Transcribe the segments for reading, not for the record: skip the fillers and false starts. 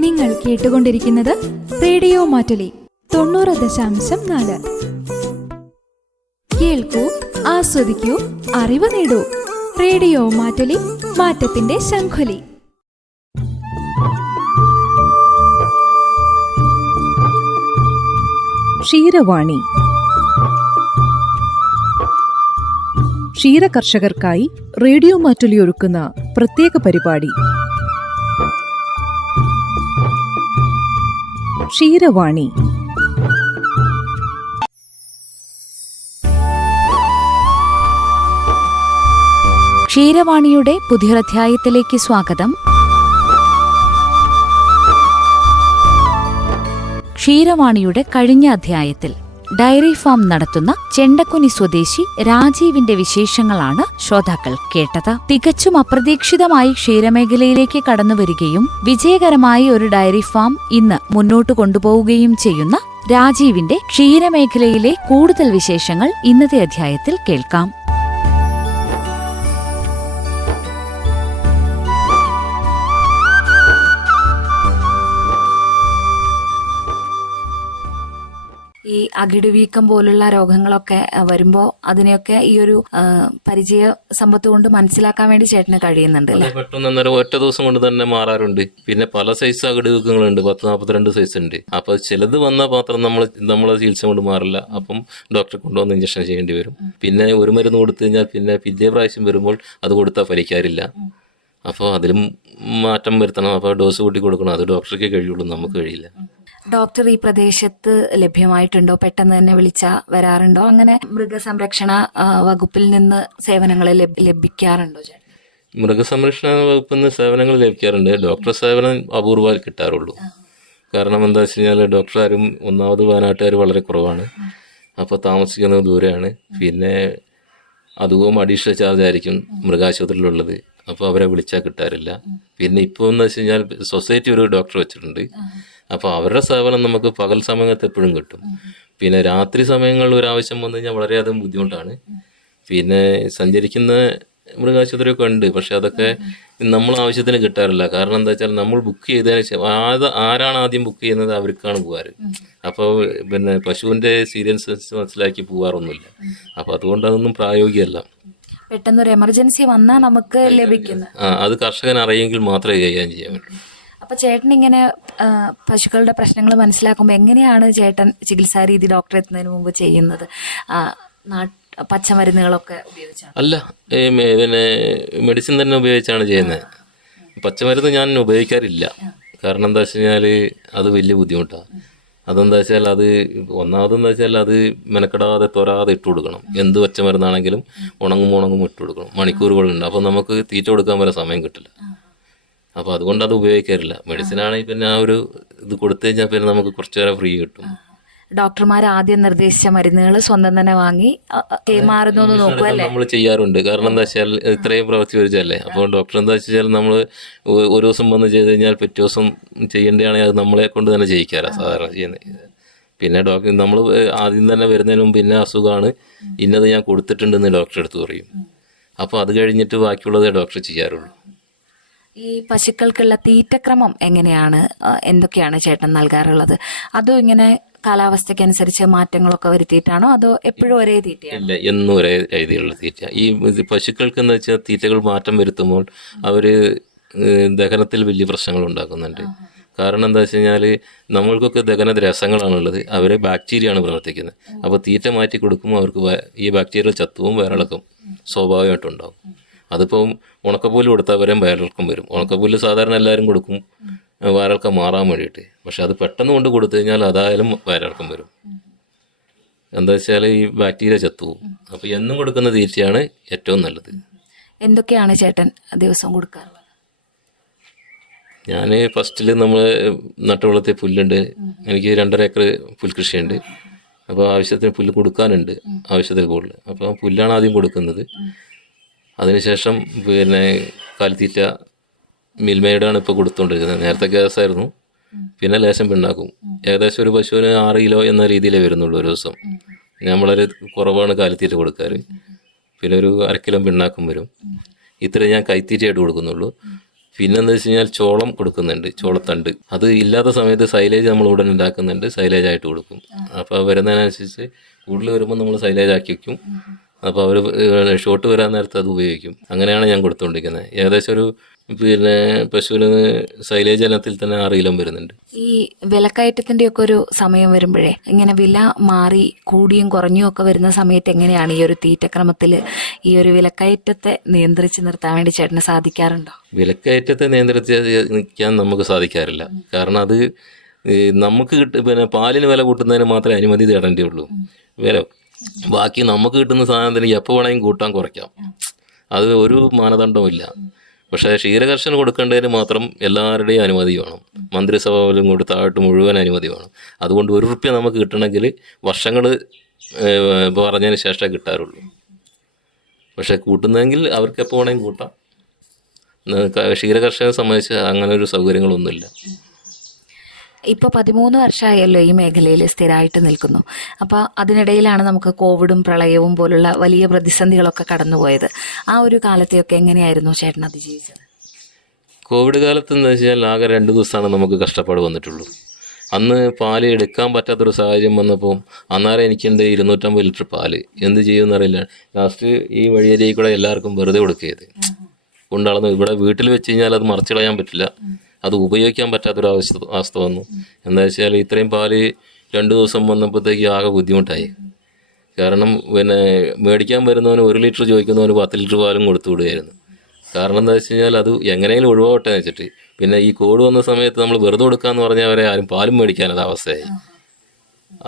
നിങ്ങൾ കേട്ടുകൊണ്ടിരിക്കുന്നത് റേഡിയോ മാറ്റുലി 90.4. കേൾക്കൂ, ആസ്വദിക്കൂ, അറിവ് നേടൂ. റേഡിയോ മാറ്റുലി, മാറ്റത്തിന്റെ ശംഖുലി. ക്ഷീരവാണി. ക്ഷീര കർഷകർക്കായി റേഡിയോ മാറ്റുലി ഒരുക്കുന്ന പ്രത്യേക പരിപാടി ക്ഷീരവാണി. ക്ഷീരവാണിയുടെ പുതിയൊരധ്യായത്തിലേക്ക് സ്വാഗതം. ക്ഷീരവാണിയുടെ കഴിഞ്ഞ അധ്യായത്തിൽ ഡയറി ഫാം നടത്തുന്ന ചെണ്ടക്കുനി സ്വദേശി രാജീവിന്റെ വിശേഷങ്ങളാണ് ശ്രോതാക്കൾ കേട്ടത്. തികച്ചും അപ്രതീക്ഷിതമായി ക്ഷീരമേഖലയിലേക്ക് കടന്നുവരികയും വിജയകരമായി ഒരു ഡയറി ഫാം ഇന്ന് മുന്നോട്ട് കൊണ്ടുപോവുകയും ചെയ്യുന്ന രാജീവിന്റെ ക്ഷീരമേഖലയിലെ കൂടുതൽ വിശേഷങ്ങൾ ഇന്നത്തെ അധ്യായത്തിൽ കേൾക്കാം. ഈ അകിടുവീക്കം പോലുള്ള രോഗങ്ങളൊക്കെ വരുമ്പോൾ അതിനെയൊക്കെ ഈ ഒരു പരിചയ സമ്പത്ത് കൊണ്ട് മനസ്സിലാക്കാൻ വേണ്ടി ചേട്ടന് കഴിയുന്നുണ്ട്. പെട്ടെന്ന് ഒറ്റ ദിവസം കൊണ്ട് തന്നെ മാറാറുണ്ട്. പിന്നെ പല സൈസ് അകിടുവീക്കങ്ങളുണ്ട്, 10-42 സൈസ് ഉണ്ട്. അപ്പൊ ചിലത് വന്ന പാത്രം നമ്മളെ ചികിത്സ കൊണ്ട് മാറില്ല. അപ്പം ഡോക്ടറെ കൊണ്ടുവന്ന് ഇഞ്ചക്ഷൻ ചെയ്യേണ്ടി വരും. പിന്നെ ഒരു മരുന്ന് കൊടുത്തു കഴിഞ്ഞാൽ പിന്നെ പിറ്റേ പ്രാവശ്യം വരുമ്പോൾ അത് കൊടുത്താൽ ഫലിക്കാറില്ല. അപ്പോൾ അതിലും മാറ്റം വരുത്തണം. അപ്പോൾ ഡോസ് കൂട്ടി കൊടുക്കണം. അത് ഡോക്ടർക്ക് കഴിയുള്ളൂ, നമുക്ക് കഴിയില്ല. ഡോക്ടർ ഈ പ്രദേശത്ത് ലഭ്യമായിട്ടുണ്ടോ? പെട്ടെന്ന് തന്നെ വിളിച്ചാൽ വരാറുണ്ടോ? അങ്ങനെ മൃഗസംരക്ഷണ വകുപ്പിൽ നിന്ന് സേവനങ്ങൾ ലഭിക്കാറുണ്ടോ? മൃഗസംരക്ഷണ വകുപ്പിൽ നിന്ന് സേവനങ്ങൾ ലഭിക്കാറുണ്ട്. ഡോക്ടർ സേവനം അപൂർവമായി കിട്ടാറുള്ളൂ. കാരണം എന്താ വെച്ച് കഴിഞ്ഞാൽ ഡോക്ടർ ആരും ഒന്നാമത് വയനാട്ടുകാർ വളരെ കുറവാണ്. അപ്പോൾ താമസിക്കുന്നത് ദൂരെയാണ്. പിന്നെ അതും അഡീഷണൽ ചാർജ് ആയിരിക്കും മൃഗാശുപത്രിയിലുള്ളത്. അപ്പോൾ അവരെ വിളിച്ചാൽ കിട്ടാറില്ല. പിന്നെ ഇപ്പോൾ എന്ന് വെച്ച് കഴിഞ്ഞാൽ സൊസൈറ്റി ഒരു ഡോക്ടർ വെച്ചിട്ടുണ്ട്. അപ്പോൾ അവരുടെ സേവനം നമുക്ക് പകൽ സമയത്ത് എപ്പോഴും കിട്ടും. പിന്നെ രാത്രി സമയങ്ങളിൽ ഒരാവശ്യം വന്നു കഴിഞ്ഞാൽ വളരെയധികം ബുദ്ധിമുട്ടാണ്. പിന്നെ സഞ്ചരിക്കുന്ന മൃഗാശുപത്രിയൊക്കെ ഉണ്ട്, പക്ഷെ അതൊക്കെ നമ്മൾ ആവശ്യത്തിന് കിട്ടാറില്ല. കാരണം എന്താ വെച്ചാൽ നമ്മൾ ബുക്ക് ചെയ്തതിന് ശേഷം ആരാണ് ആദ്യം ബുക്ക് ചെയ്യുന്നത് അവർക്കാണ് പോകാറ്. അപ്പോൾ പിന്നെ പശുവിൻ്റെ സീരിയസ്നെസ് മനസ്സിലാക്കി പോകാറൊന്നുമില്ല. അപ്പോൾ അതുകൊണ്ട് അതൊന്നും പ്രായോഗികമല്ല. പെട്ടെന്നൊരു എമർജൻസി വന്നാൽ നമുക്ക് ലഭിക്കുന്ന അത് കർഷകൻ അറിയെങ്കിൽ മാത്രമേ കൈകാര്യം ചെയ്യാൻ പറ്റൂ. അപ്പൊ ചേട്ടൻ ഇങ്ങനെ പശുക്കളുടെ പ്രശ്നങ്ങൾ മനസ്സിലാക്കുമ്പോൾ എങ്ങനെയാണ് ചേട്ടൻ ചികിത്സാ രീതി ഡോക്ടറെ എത്തുന്നതിന് മുമ്പ് ചെയ്യുന്നത്? പച്ചമരുന്നുകളൊക്കെ ഉപയോഗിച്ചാണ്? അല്ല, പിന്നെ മെഡിസിൻ തന്നെ ഉപയോഗിച്ചാണ് ചെയ്യുന്നത്. പച്ചമരുന്ന് ഞാൻ ഉപയോഗിക്കാറില്ല. കാരണം എന്താ വെച്ച് കഴിഞ്ഞാൽ അത് വലിയ ബുദ്ധിമുട്ടാണ്. അതെന്താ വെച്ചാൽ അത് ഒന്നാമതെന്താ വെച്ചാൽ അത് മെനക്കെടാതെ തൊരാതെ ഇട്ട് കൊടുക്കണം. എന്ത് പച്ചമരുന്നാണെങ്കിലും ഉണങ്ങും ഇട്ട് കൊടുക്കണം. മണിക്കൂറുകളുണ്ട്. അപ്പോൾ നമുക്ക് തീറ്റ കൊടുക്കാൻ വരെ സമയം കിട്ടില്ല. അപ്പോൾ അതുകൊണ്ട് അത് ഉപയോഗിക്കാറില്ല. മെഡിസിൻ ആണെങ്കിൽ പിന്നെ ആ ഒരു ഇത് കൊടുത്തു കഴിഞ്ഞാൽ പിന്നെ നമുക്ക് കുറച്ചു നേരം ഫ്രീ കിട്ടും. ഡോക്ടർമാർ ആദ്യം നിർദ്ദേശിച്ച മരുന്നുകൾ സ്വന്തം തന്നെ വാങ്ങി മാറുന്നു നോക്കുമല്ലേ? നമ്മൾ ചെയ്യാറുണ്ട്. കാരണം എന്താ വെച്ചാൽ ഇത്രയും പ്രവൃത്തി വരിച്ചല്ലേ. അപ്പോൾ ഡോക്ടർ എന്താ വെച്ചാൽ നമ്മൾ ഒരു ദിവസം വന്ന് ചെയ്ത് കഴിഞ്ഞാൽ പിറ്റേ ദിവസം ചെയ്യേണ്ടതാണെങ്കിൽ അത് നമ്മളെ കൊണ്ട് തന്നെ ചെയ്യിക്കാറാണ് സാധാരണ ചെയ്യുന്നത്. പിന്നെ ഡോക്ടർ നമ്മൾ ആദ്യം തന്നെ വരുന്നതിന് മുമ്പ് പിന്നെ അസുഖമാണ് ഇന്നത് ഞാൻ കൊടുത്തിട്ടുണ്ടെന്ന് ഡോക്ടറെ അടുത്ത് പറയും. അപ്പോൾ അത് കഴിഞ്ഞിട്ട് ബാക്കിയുള്ളതേ ഡോക്ടർ ചെയ്യാറുള്ളൂ. ഈ പശുക്കൾക്കുള്ള തീറ്റക്രമം എങ്ങനെയാണ്? എന്തൊക്കെയാണ് ചേട്ടൻ നൽകാറുള്ളത്? അതും ഇങ്ങനെ കാലാവസ്ഥയ്ക്കനുസരിച്ച് മാറ്റങ്ങളൊക്കെ വരുത്തിയിട്ടാണോ അതോ എപ്പോഴും ഒരേ തീറ്റയാണ്? ഇല്ല, എന്നും ഒരേ രീതിയിലുള്ള തീറ്റ. ഈ പശുക്കൾക്ക് എന്ന് വെച്ചാൽ തീറ്റകൾ മാറ്റം വരുത്തുമ്പോൾ അവർ ദഹനത്തിൽ വലിയ പ്രശ്നങ്ങൾ ഉണ്ടാക്കുന്നുണ്ട്. കാരണം എന്താ വെച്ച് കഴിഞ്ഞാൽ നമ്മൾക്കൊക്കെ ദഹന രസങ്ങളാണുള്ളത്, അവരെ ബാക്ടീരിയയാണ് പ്രവർത്തിക്കുന്നത്. അപ്പോൾ തീറ്റ മാറ്റി കൊടുക്കുമ്പോൾ അവർക്ക് ഈ ബാക്ടീരിയകൾ ചത്തുവും വയറിളക്കം സ്വാഭാവികമായിട്ടുണ്ടാവും. അതിപ്പം ഉണക്കപ്പുല്ല് കൊടുത്താൽ വരെയും വയറിളക്കം വരും. ഉണക്കപ്പുല്ല് സാധാരണ എല്ലാവരും കൊടുക്കും വയറിളക്കം മാറാൻ വേണ്ടിയിട്ട്. പക്ഷെ അത് പെട്ടെന്ന് കൊണ്ട് കൊടുത്തു കഴിഞ്ഞാൽ അതായാലും വയറിളക്കം വരും. എന്താ വെച്ചാൽ ഈ ബാക്ടീരിയ ചത്തുവും. അപ്പോൾ എന്നും കൊടുക്കുന്ന തീറ്റയാണ് ഏറ്റവും നല്ലത്. എന്തൊക്കെയാണ് ചേട്ടൻ ദിവസം കൊടുക്കാറുള്ളത്? ഞാൻ ഫസ്റ്റിൽ നമ്മൾ നട്ടുവളർത്തിയ പുല്ലുണ്ട്. എനിക്ക് 2.5 ഏക്കർ പുൽകൃഷിയുണ്ട്. അപ്പോൾ ആവശ്യത്തിന് പുല്ല് കൊടുക്കാനുണ്ട്, ആവശ്യത്തിൽ കൂടുതൽ. അപ്പോൾ പുല്ലാണ് ആദ്യം കൊടുക്കുന്നത്. അതിനുശേഷം പിന്നെ കാലിത്തീറ്റ മിൽമയുടെയാണ് ഇപ്പോൾ കൊടുത്തുകൊണ്ടിരിക്കുന്നത്. നേരത്തെ ഗ്യാസായിരുന്നു. പിന്നെ ലേശം പിണ്ണാക്കും. ഏകദേശം ഒരു പശുവിന് 6 കിലോ എന്ന രീതിയിലേ വരുന്നുള്ളൂ ഒരു ദിവസം. ഞാൻ വളരെ കുറവാണ് കാലിത്തീറ്റ കൊടുക്കാറ്. പിന്നെ ഒരു 1/2 കിലോ പിണ്ണാക്കും വരും. ഇത്ര ഞാൻ കൈത്തീറ്റയായിട്ട് കൊടുക്കുന്നുള്ളൂ. പിന്നെന്താ വെച്ച് കഴിഞ്ഞാൽ ചോളം കൊടുക്കുന്നുണ്ട്, ചോളത്തണ്ട്. അത് ഇല്ലാത്ത സമയത്ത് സൈലേജ് നമ്മൾ ഉടൻ ഉണ്ടാക്കുന്നുണ്ട്, സൈലേജ് ആയിട്ട് കൊടുക്കും. അപ്പോൾ വരുന്നതിനനുസരിച്ച് കൂടുതൽ വരുമ്പോൾ നമ്മൾ സൈലേജ് ആക്കി വയ്ക്കും. അപ്പോൾ അവർ ഷോട്ട് വരാൻ നേരത്ത് അത് ഉപയോഗിക്കും. അങ്ങനെയാണ് ഞാൻ കൊടുത്തുകൊണ്ടിരിക്കുന്നത്. ഏകദേശം ഒരു പശുവിന് സൈലേജ് ഇനത്തിൽ തന്നെ 6 കിലോ വരുന്നുണ്ട്. ഈ വിലക്കയറ്റത്തിന്റെ ഒക്കെ ഒരു സമയം വരുമ്പോഴേ ഇങ്ങനെ വില മാറി കൂടിയും കുറഞ്ഞും ഒക്കെ വരുന്ന സമയത്ത് എങ്ങനെയാണ് ഈ ഒരു തീറ്റക്രമത്തിൽ ഈ ഒരു വിലക്കയറ്റത്തെ നിയന്ത്രിച്ച് നിർത്താൻ വേണ്ടി ചേട്ടന് സാധിക്കാറുണ്ടോ? വിലക്കയറ്റത്തെ നിയന്ത്രിച്ച് നിൽക്കാൻ നമുക്ക് സാധിക്കാറില്ല. കാരണം അത് നമുക്ക് പാലിന് വില കൂട്ടുന്നതിന് മാത്രമേ അനുമതി തേടേണ്ടിയുള്ളൂ. ബാക്കി നമുക്ക് കിട്ടുന്ന സാധനത്തിന് എപ്പോൾ വേണമെങ്കിലും കൂട്ടാൻ കുറയ്ക്കാം. അത് ഒരു മാനദണ്ഡവുമില്ല. പക്ഷേ ക്ഷീരകർഷകന് കൊടുക്കേണ്ടതിന് മാത്രം എല്ലാവരുടെയും അനുമതി വേണം. മന്ത്രിസഭ പോലും കൊണ്ട് താഴോട്ട് മുഴുവൻ അനുമതി വേണം. അതുകൊണ്ട് ₹1 നമുക്ക് കിട്ടണമെങ്കിൽ വർഷങ്ങൾ പറഞ്ഞതിന് ശേഷമേ കിട്ടാറുള്ളൂ. പക്ഷേ കൂട്ടുന്നതെങ്കിൽ അവർക്ക് എപ്പോൾ വേണമെങ്കിൽ കൂട്ടാം. ക്ഷീരകർഷകരെ സംബന്ധിച്ച് അങ്ങനെ ഒരു സൗകര്യങ്ങളൊന്നുമില്ല. ഇപ്പോൾ 13 വർഷമായല്ലോ ഈ മേഖലയിൽ സ്ഥിരമായിട്ട് നിൽക്കുന്നു. അപ്പോൾ അതിനിടയിലാണ് നമുക്ക് കോവിഡും പ്രളയവും പോലുള്ള വലിയ പ്രതിസന്ധികളൊക്കെ കടന്നുപോയത്. ആ ഒരു കാലത്തെയൊക്കെ എങ്ങനെയായിരുന്നു ചേട്ടൻ അതിജീവിച്ചത്? കോവിഡ് കാലത്ത് എന്ന് വെച്ചാൽ ആകെ 2 ദിവസമാണ് നമുക്ക് കഷ്ടപ്പാട് വന്നിട്ടുള്ളൂ. അന്ന് പാല് എടുക്കാൻ പറ്റാത്തൊരു സാഹചര്യം വന്നപ്പോൾ അന്നേരം എനിക്കുണ്ട് 250 ലിറ്റർ പാല്. എന്ത് ചെയ്യുമെന്നറിയില്ല. ലാസ്റ്റ് ഈ വഴിയരിയിൽ കൂടെ എല്ലാവർക്കും വെറുതെ കൊടുക്കുകയത് കൊണ്ടാളന്ന്. ഇവിടെ വീട്ടിൽ വെച്ച് കഴിഞ്ഞാൽ അത് മറിച്ച് കളയാൻ പറ്റില്ല, അത് ഉപയോഗിക്കാൻ പറ്റാത്തൊരു അവസ്ഥ വന്നു. എന്താ വെച്ചാൽ ഇത്രയും പാല് 2 ദിവസം വന്നപ്പോഴത്തേക്ക് ആകെ ബുദ്ധിമുട്ടായി. കാരണം മേടിക്കാൻ വരുന്നവന് 1 ലിറ്റർ ചോദിക്കുന്നവന് 10 ലിറ്റർ പാലും കൊടുത്തു വിടുകയായിരുന്നു. കാരണം എന്താ വെച്ച് കഴിഞ്ഞാൽ അത് എങ്ങനെയെങ്കിലും ഒഴിവാകട്ടെ എന്ന് വെച്ചിട്ട്. പിന്നെ ഈ കോവിഡ് വന്ന സമയത്ത് നമ്മൾ വെറുതെ കൊടുക്കാമെന്ന് പറഞ്ഞാൽ അവരെ ആരും പാലും മേടിക്കാനുള്ള അവസ്ഥയായി.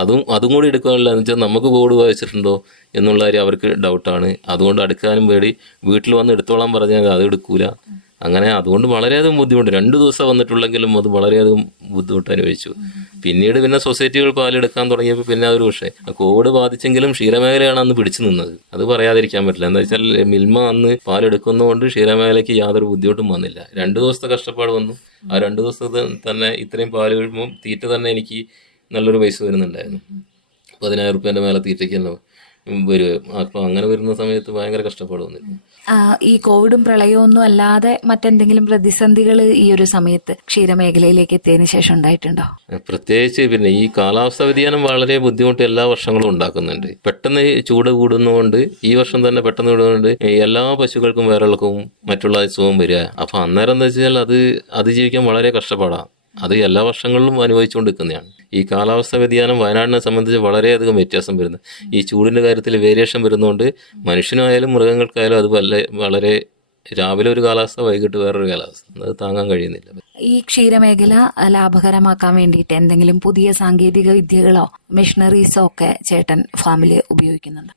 അതും കൂടി എടുക്കാനില്ല എന്ന് വെച്ചാൽ നമുക്ക് കോവിഡ് വായിച്ചിട്ടുണ്ടോ എന്നുള്ള കാര്യം അവർക്ക് ഡൗട്ടാണ്. അതുകൊണ്ട് അടുക്കാനും പേടി. വീട്ടിൽ വന്ന് എടുത്തോളാൻ പറഞ്ഞാൽ അത് എടുക്കൂല. അങ്ങനെ അതുകൊണ്ട് വളരെയധികം ബുദ്ധിമുട്ട്. 2 ദിവസം വന്നിട്ടുള്ളെങ്കിലും അത് വളരെയധികം ബുദ്ധിമുട്ട് അനുഭവിച്ചു. പിന്നീട് സൊസൈറ്റികൾ പാലെടുക്കാൻ തുടങ്ങിയപ്പോൾ പിന്നെ അതൊരു പക്ഷേ കോവിഡ് ബാധിച്ചെങ്കിലും ക്ഷീരമേഖലയാണ് അന്ന് പിടിച്ചു നിന്നത്. അത് പറയാതിരിക്കാൻ പറ്റില്ല. എന്താ വെച്ചാൽ മിൽമ അന്ന് പാലെടുക്കുന്നതുകൊണ്ട് ക്ഷീരമേഖലയ്ക്ക് യാതൊരു ബുദ്ധിമുട്ടും വന്നില്ല. 2 ദിവസത്തെ കഷ്ടപ്പാട് വന്നു. ആ 2 ദിവസത്തെ തന്നെ ഇത്രയും പാല് കഴിയുമ്പോൾ തീറ്റ തന്നെ എനിക്ക് നല്ലൊരു പൈസ വരുന്നുണ്ടായിരുന്നു. 10,000 മേലെ തീറ്റയ്ക്കല്ലോ വരും. അപ്പോൾ അങ്ങനെ വരുന്ന സമയത്ത് ഭയങ്കര കഷ്ടപ്പാട് വന്നിരുന്നു. ഈ കോവിഡും പ്രളയവും ഒന്നും അല്ലാതെ മറ്റെന്തെങ്കിലും പ്രതിസന്ധികൾ ഈ ഒരു സമയത്ത് ക്ഷീരമേഖലയിലേക്ക് എത്തിയതിനു ശേഷം ഉണ്ടായിട്ടുണ്ടോ? പ്രത്യേകിച്ച് ഈ കാലാവസ്ഥ വ്യതിയാനം വളരെ ബുദ്ധിമുട്ട് എല്ലാ വർഷങ്ങളും ഉണ്ടാക്കുന്നുണ്ട്. പെട്ടെന്ന് ചൂട് കൂടുന്നതുകൊണ്ട് ഈ വർഷം തന്നെ പെട്ടെന്ന് കൂടുന്നതുകൊണ്ട് എല്ലാ പശുക്കൾക്കും വയറിളക്കവും മറ്റുള്ള അസുഖവും വരിക. അപ്പോൾ അന്നേരം എന്താ വെച്ചാൽ അത് അതിജീവിക്കാൻ വളരെ കഷ്ടപ്പാടാണ്. അത് എല്ലാ വർഷങ്ങളിലും അനുഭവിച്ചുകൊണ്ടിരിക്കുന്നതാണ്. ഈ കാലാവസ്ഥ വ്യതിയാനം വയനാടിനെ സംബന്ധിച്ച് വളരെയധികം വ്യത്യാസം വരുന്നത്. ഈ ചൂടിൻ്റെ കാര്യത്തിൽ വേരിയേഷൻ വരുന്നതുകൊണ്ട് മനുഷ്യനായാലും മൃഗങ്ങൾക്കായാലും അത് വളരെ രാവിലെ ഒരു കാലാവസ്ഥ, വൈകിട്ട് വേറൊരു കാലാവസ്ഥ. അത് താങ്ങാൻ കഴിയുന്നില്ല. ഈ ക്ഷീരമേഖല ലാഭകരമാക്കാൻ വേണ്ടിയിട്ട് എന്തെങ്കിലും പുതിയ സാങ്കേതിക വിദ്യകളോ മെഷീനറീസോ ഒക്കെ ചേട്ടൻ ഫാമിൽ ഉപയോഗിക്കുന്നുണ്ട്?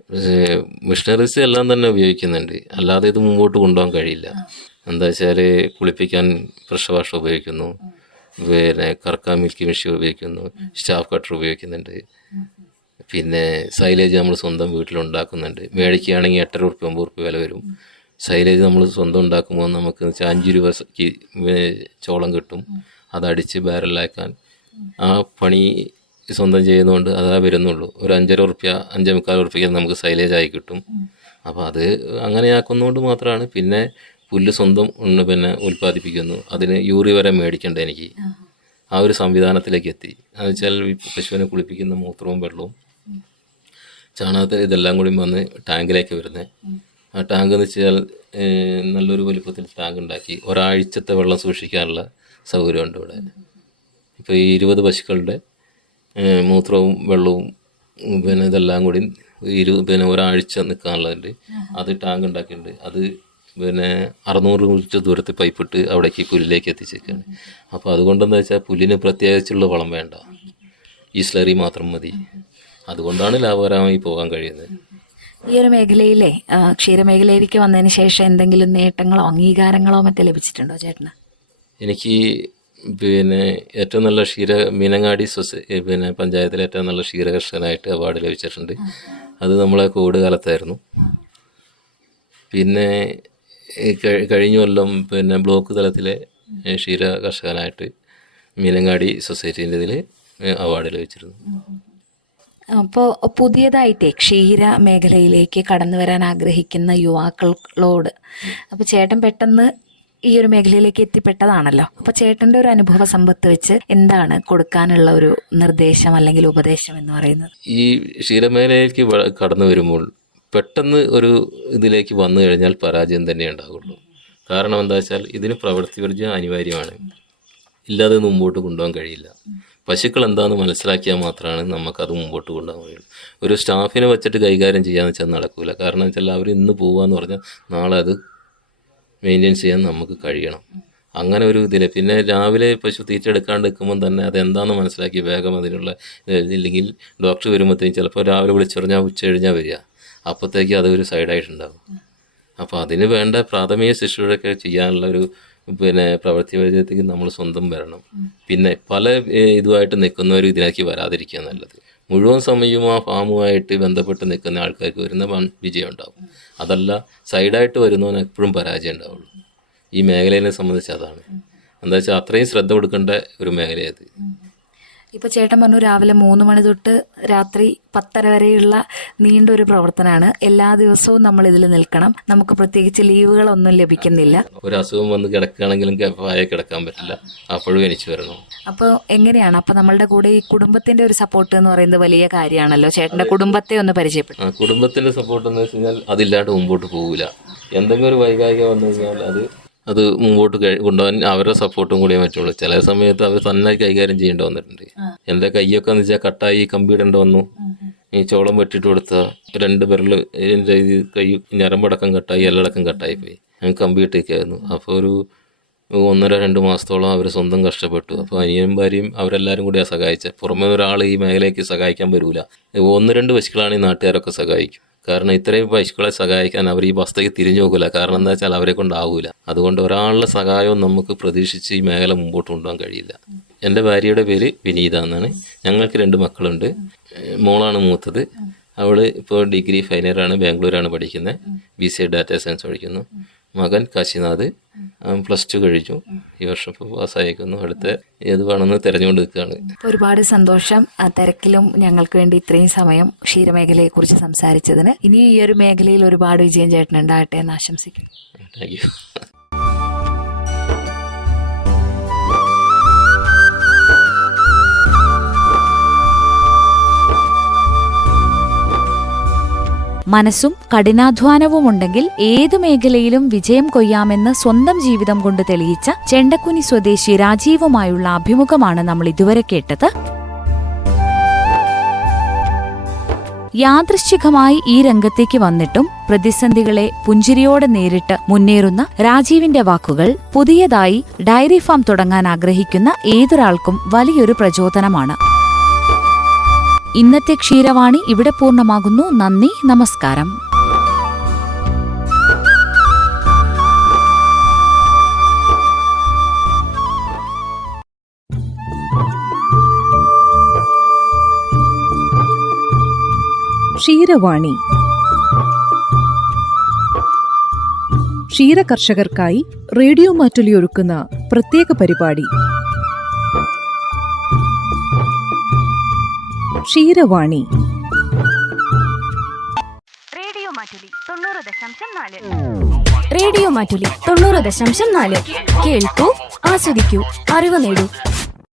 മെഷീനറീസ് എല്ലാം തന്നെ ഉപയോഗിക്കുന്നുണ്ട്. അല്ലാതെ ഇത് മുമ്പോട്ട് കൊണ്ടുപോകാൻ കഴിയില്ല. എന്താ വെച്ചാൽ കുളിപ്പിക്കാൻ പ്രഷർ വാഷർ ഉപയോഗിക്കുന്നു, കറക്കാൻ മിൽക്കി മെഷീൻ ഉപയോഗിക്കുന്നു, സ്റ്റാഫ് കട്ടർ ഉപയോഗിക്കുന്നുണ്ട്. പിന്നെ സൈലേജ് നമ്മൾ സ്വന്തം വീട്ടിലുണ്ടാക്കുന്നുണ്ട്. മേടിക്കുകയാണെങ്കിൽ 8.5 9 വില വരും. സൈലേജ് നമ്മൾ സ്വന്തം ഉണ്ടാക്കുമ്പോൾ നമുക്ക് 5 രൂപയ്ക്ക് ചോളം കിട്ടും. അതടിച്ച് ബാരലാക്കാൻ ആ പണി സ്വന്തം ചെയ്യുന്നതുകൊണ്ട് അതാ വരുന്നുള്ളൂ. ഒരു 5.5 5.25 നമുക്ക് സൈലേജ് ആയി കിട്ടും. അപ്പോൾ അത് അങ്ങനെ ആക്കുന്നതുകൊണ്ട് മാത്രമാണ്. പിന്നെ പുല്ല് സ്വന്തം ഉൽപ്പാദിപ്പിക്കുന്നു. അതിന് യൂറി വരെ മേടിക്കേണ്ട എനിക്ക്. ആ ഒരു സംവിധാനത്തിലേക്ക് എത്തി. എന്ന് വെച്ചാൽ പശുവിനെ കുളിപ്പിക്കുന്ന മൂത്രവും വെള്ളവും ചാണകത്തിൽ ഇതെല്ലാം കൂടി വന്ന് ടാങ്കിലേക്ക് വരുന്നത്. ആ ടാങ്ക് എന്ന് വെച്ചാൽ നല്ലൊരു വലുപ്പത്തിൽ ടാങ്ക് ഉണ്ടാക്കി ഒരാഴ്ചത്തെ വെള്ളം സൂക്ഷിക്കാനുള്ള സൗകര്യമുണ്ട് ഇവിടെ. ഇപ്പോൾ ഈ 20 പശുക്കളുടെ മൂത്രവും വെള്ളവും ഇതെല്ലാം കൂടി ഒരാഴ്ച നിൽക്കാനുള്ളതുണ്ട്. അത് ടാങ്ക് ഉണ്ടാക്കിയിട്ടുണ്ട്. അത് 600 മീറ്റർ ദൂരത്തിൽ പൈപ്പിട്ട് അവിടേക്ക് പുല്ലിലേക്ക് എത്തിച്ചേക്കാണ്. അപ്പോൾ അതുകൊണ്ടെന്ന് വെച്ചാൽ പുല്ലിന് പ്രത്യേകിച്ചുള്ള വളം വേണ്ട, ഈ സ്ലറി മാത്രം മതി. അതുകൊണ്ടാണ് ലാഭകരമായി പോകാൻ കഴിയുന്നത്. ഈ ഒരു മേഖലയിലെ ക്ഷീരമേഖലയിലേക്ക് വന്നതിന് ശേഷം എന്തെങ്കിലും നേട്ടങ്ങളോ അംഗീകാരങ്ങളോ മറ്റോ ലഭിച്ചിട്ടുണ്ടോ ചേട്ടന്? എനിക്ക് ഏറ്റവും നല്ല മീനങ്ങാടി പഞ്ചായത്തിലെ ഏറ്റവും നല്ല ക്ഷീരകർഷകനായിട്ട് അവാർഡ് ലഭിച്ചിട്ടുണ്ട്. അത് നമ്മളെ കോവിഡ് കാലത്തായിരുന്നു. പിന്നെ കഴിഞ്ഞ കൊല്ലം ബ്ലോക്ക് തലത്തിലെ ക്ഷീര കർഷകനായിട്ട് മീനങ്ങാടി സൊസൈറ്റീൻ്റെ ഇതിൽ അവാർഡ് ലഭിച്ചിരുന്നു. അപ്പോൾ പുതിയതായിട്ടേ ക്ഷീര മേഖലയിലേക്ക് കടന്നു വരാൻ ആഗ്രഹിക്കുന്ന യുവാക്കളോട് അപ്പോൾ ചേട്ടൻ പെട്ടെന്ന് ഈ ഒരു മേഖലയിലേക്ക് എത്തിപ്പെട്ടതാണല്ലോ. അപ്പൊ ചേട്ടന്റെ ഒരു അനുഭവ സമ്പത്ത് വെച്ച് എന്താണ് കൊടുക്കാനുള്ള ഒരു നിർദ്ദേശം അല്ലെങ്കിൽ ഉപദേശം എന്ന് പറയുന്നത്? ഈ ക്ഷീരമേഖലയിലേക്ക് കടന്നു വരുമ്പോൾ പെട്ടെന്ന് ഒരു ഇതിലേക്ക് വന്നു കഴിഞ്ഞാൽ പരാജയം തന്നെ ഉണ്ടാകുള്ളൂ. കാരണം എന്താ വെച്ചാൽ ഇതിന് പ്രവൃത്തി പരിചയം അനിവാര്യമാണ്, ഇല്ലാതെ മുമ്പോട്ട് കൊണ്ടുപോകാൻ കഴിയില്ല. പശുക്കൾ എന്താണെന്ന് മനസ്സിലാക്കിയാൽ മാത്രമാണ് നമുക്കത് മുമ്പോട്ട് കൊണ്ടുപോകാൻ കഴിയുള്ളൂ. ഒരു സ്റ്റാഫിനെ വെച്ചിട്ട് കൈകാര്യം ചെയ്യാന്ന് വെച്ചാൽ നടക്കില്ല. കാരണം വെച്ചാൽ അവർ ഇന്ന് പോകാന്ന് പറഞ്ഞാൽ നാളെ അത് മെയിൻറ്റെയിൻ ചെയ്യാൻ നമുക്ക് കഴിയണം. അങ്ങനെ ഒരു ഇതിൽ പിന്നെ രാവിലെ പശു തീറ്റെടുക്കാണ്ട് നിൽക്കുമ്പോൾ തന്നെ അതെന്താണെന്ന് മനസ്സിലാക്കി വേഗം അതിനുള്ള ഇല്ലെങ്കിൽ ഡോക്ടർ വരുമ്പോഴത്തേക്കും ചിലപ്പോൾ രാവിലെ വിളിച്ചു പറഞ്ഞാൽ ഉച്ച കഴിഞ്ഞാൽ വരിക, അപ്പോഴത്തേക്ക് അതൊരു സൈഡായിട്ടുണ്ടാകും. അപ്പോൾ അതിന് വേണ്ട പ്രാഥമിക ശുശ്രൂഷയൊക്കെ ചെയ്യാനുള്ള ഒരു പ്രവൃത്തി പരിചയത്തേക്ക് നമ്മൾ സ്വന്തം വരണം. പിന്നെ പല ഇതുമായിട്ട് നിൽക്കുന്നവർ ഇതിലേക്ക് വരാതിരിക്കുക നല്ലത്. മുഴുവൻ സമയവും ആ ഫാമുമായിട്ട് ബന്ധപ്പെട്ട് നിൽക്കുന്ന ആൾക്കാർക്ക് വരുന്ന വിജയം ഉണ്ടാവും. അതല്ല സൈഡായിട്ട് വരുന്നവന് എപ്പോഴും പരാജയം ഉണ്ടാവുള്ളൂ. ഈ മേഖലയെ സംബന്ധിച്ച് അതാണ്. എന്താ വെച്ചാൽ അത്രയും ശ്രദ്ധ കൊടുക്കേണ്ട ഒരു മേഖലയത്. ഇപ്പൊ ചേട്ടൻ പറഞ്ഞു രാവിലെ 3 മണി തൊട്ട് രാത്രി 10:30 വരെയുള്ള നീണ്ടൊരു പ്രവർത്തനമാണ്. എല്ലാ ദിവസവും നമ്മൾ ഇതിൽ നിൽക്കണം. നമുക്ക് പ്രത്യേകിച്ച് ലീവുകളൊന്നും ലഭിക്കുന്നില്ല. ഒരു അസുഖം വന്ന് കിടക്കുകയാണെങ്കിലും കിടക്കാൻ പറ്റില്ല, അപ്പോഴും എണീച്ചു വരണം. അപ്പോൾ എങ്ങനെയാണ് അപ്പൊ നമ്മളുടെ കൂടെ ഈ കുടുംബത്തിന്റെ ഒരു സപ്പോർട്ട് എന്ന് പറയുന്നത് വലിയ കാര്യമാണല്ലോ. ചേട്ടന്റെ കുടുംബത്തെ ഒന്ന് പരിചയപ്പെടും. കുടുംബത്തിന്റെ സപ്പോർട്ട് എന്ന് വെച്ച് കഴിഞ്ഞാൽ അതില്ലാണ്ട് മുമ്പോട്ട് പോകില്ല. എന്തെങ്കിലും ഒരു വൈകാരിക വന്നു കഴിഞ്ഞാൽ അത് മുമ്പോട്ട് കൊണ്ടുപോകാൻ അവരുടെ സപ്പോർട്ടും കൂടിയേ പറ്റുള്ളൂ. ചില സമയത്ത് അവർ തന്നെ കൈകാര്യം ചെയ്യേണ്ടി വന്നിട്ടുണ്ട്. എൻ്റെ കൈയൊക്കെ എന്ന് വെച്ചാൽ കട്ടായി കമ്പിയിടേണ്ടി വന്നു. ഈ ചോളം വെട്ടിട്ട് കൊടുത്ത 2 വിരൽ എൻ്റെ കൈ ഞരമ്പടക്കം കട്ടായി, എല്ലടക്കം കട്ടായി പോയി. ഞാൻ കമ്പിയിട്ടേക്കായിരുന്നു. അപ്പോൾ ഒരു 1.5-2 മാസത്തോളം അവർ സ്വന്തം കഷ്ടപ്പെട്ടു. അപ്പോൾ അനിയനും ഭാര്യയും അവരെല്ലാവരും കൂടിയാണ് സഹായിച്ചത്. പുറമേ ഒരാൾ ഈ മേഖലയ്ക്ക് സഹായിക്കാൻ വരില്ല. 1-2 പശുക്കളാണ് ഈ നാട്ടുകാരൊക്കെ സഹായിക്കും. കാരണം ഇത്രയും പശുക്കളെ സഹായിക്കാൻ അവർ ഈ വസ്തുക്ക് തിരിഞ്ഞു നോക്കില്ല. കാരണം എന്താ വെച്ചാൽ അവരെ കൊണ്ടാവില്ല. അതുകൊണ്ട് ഒരാളുടെ സഹായവും നമുക്ക് പ്രതീക്ഷിച്ച് ഈ മേഖല മുമ്പോട്ട് കൊണ്ടുപോകാൻ കഴിയില്ല. എൻ്റെ ഭാര്യയുടെ പേര് വിനീത എന്നാണ്. ഞങ്ങൾക്ക് 2 മക്കളുണ്ട്. മോളാണ് മൂത്തത്. അവൾ ഇപ്പോൾ ഡിഗ്രി ഫൈനൽ ഇയറാണ്, ബാംഗ്ലൂരാണ് പഠിക്കുന്നത്. BCA ഡാറ്റാ സയൻസ് പഠിക്കുന്നു. മകൻ കാശിനാഥ്, +2 കഴിഞ്ഞു. ഈ വർഷം ഇപ്പോൾ പാസ്സായേക്കുന്നു. അടുത്ത ഏത് വേണമെന്ന് തിരഞ്ഞുകൊണ്ട് നിൽക്കുകയാണ്. ഒരുപാട് സന്തോഷം തിരക്കിലും ഞങ്ങൾക്ക് വേണ്ടി ഇത്രയും സമയം ക്ഷീരമേഖലയെ കുറിച്ച് സംസാരിച്ചതിന്. ഇനി ഈ ഒരു മേഖലയിൽ ഒരുപാട് വിജയം ചേട്ടൻ ഉണ്ടാകട്ടെ എന്ന് ആശംസിക്കുന്നു. Thank you. മനസ്സും കഠിനാധ്വാനവുമുണ്ടെങ്കിൽ ഏതു മേഖലയിലും വിജയം കൊയ്യാമെന്ന് സ്വന്തം ജീവിതം കൊണ്ട് തെളിയിച്ച ചെണ്ടക്കുനി സ്വദേശി രാജീവുമായുള്ള അഭിമുഖമാണ് നമ്മൾ ഇതുവരെ കേട്ടത്. യാദൃശ്ചികമായി ഈ രംഗത്തേക്ക് വന്നിട്ടും പ്രതിസന്ധികളെ പുഞ്ചിരിയോടെ നേരിട്ട് മുന്നേറുന്ന രാജീവിന്റെ വാക്കുകൾ പുതിയതായി ഡയറി ഫാം തുടങ്ങാൻ ആഗ്രഹിക്കുന്ന ഏതൊരാൾക്കും വലിയൊരു പ്രചോദനമാണ്. ഇന്നത്തെ ക്ഷീരവാണി ഇവിടെ പൂർണ്ണമാകുന്നു. നന്ദി, നമസ്കാരം. ക്ഷീരവാണി ക്ഷീര കർഷകർക്കായി റേഡിയോ മാറ്റുലി ഒരുക്കുന്ന പ്രത്യേക പരിപാടി. ക്ഷീരവാണി. റേഡിയോ മാറ്റുലി 90.4. റേഡിയോ മാറ്റുലി 90.4. കേൾക്കൂ, ആസ്വദിക്കൂ, അറിവ് നേടൂ.